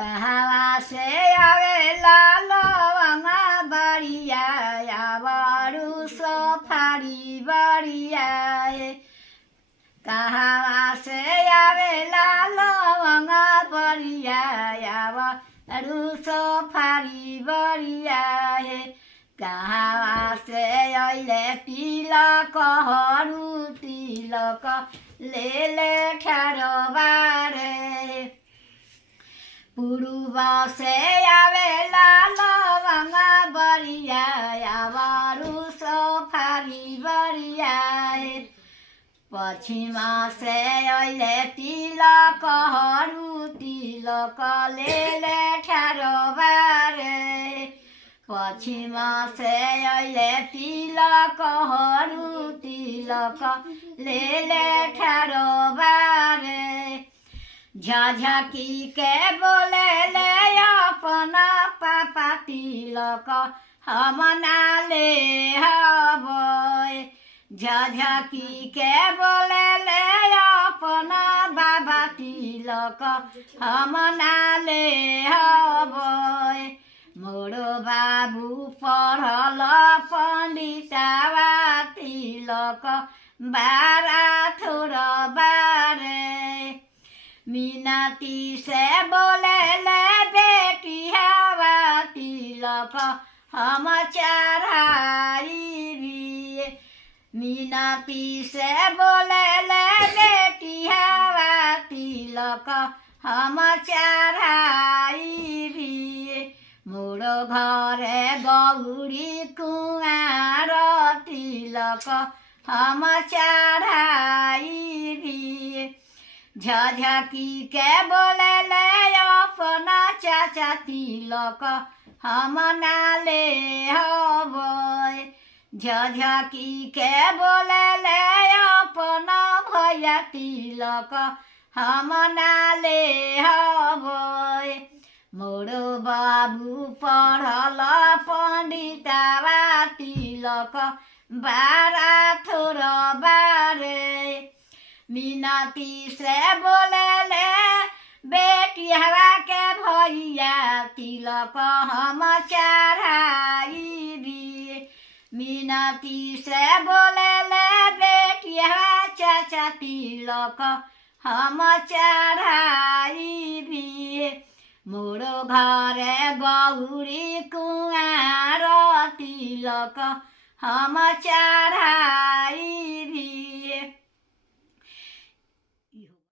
कहवा से आवेला लवंगा बड़िया आवारू सफारी बड़िया कहवा से आवेला लवंगा बड़िया आवारू सफारी बड़िया कहवा से अइले तिलक हरू तिलक ले ले ठाड़ो बारे पूर्व से आवेला लवंगा बड़िया आवारू सफारी बड़िया पश्चिम से अइले तिलक हरू तिलक ले ले ठाड़ो बारे पश्चिम से अइले तिलक हरू तिलक ले ले ठाड़ो बारे झझकी के बोले ले अपना पापा तिलक हम नाले हबोय झझकी के बोले ले अपना बाबा तिलक हम नाले हबोय मोरो बाबू पढ़ल पंडितवा तिलक बारा थोर बारे मीनाती से बोले ले बेटी हवा तिलक हम चढ़ाई भी मीनाती से बोले ले बेटी हवा तिलक हम चढ़ाई भी मोरो घरे गौरी कुआर तिलक हम चढ़ाई भी झझकी के बोले ले अपना चाचा तिलक हम नाले हबोय झझकी के बोले ले अपना भैया तिलक हम नाले हबोय मोरो बाबू पढ़ल पंडितवा तिलक बारा थोर बारे मीनाती से बोले ले बेटी हवा के भैया तिलक हम चढ़ाई भी मीनाती से बोले ले बेटी हवा चाचा तिलक हम चढ़ाई भी मोरो घरे गौरी कुआर तिलक हम चढ़ाई भी।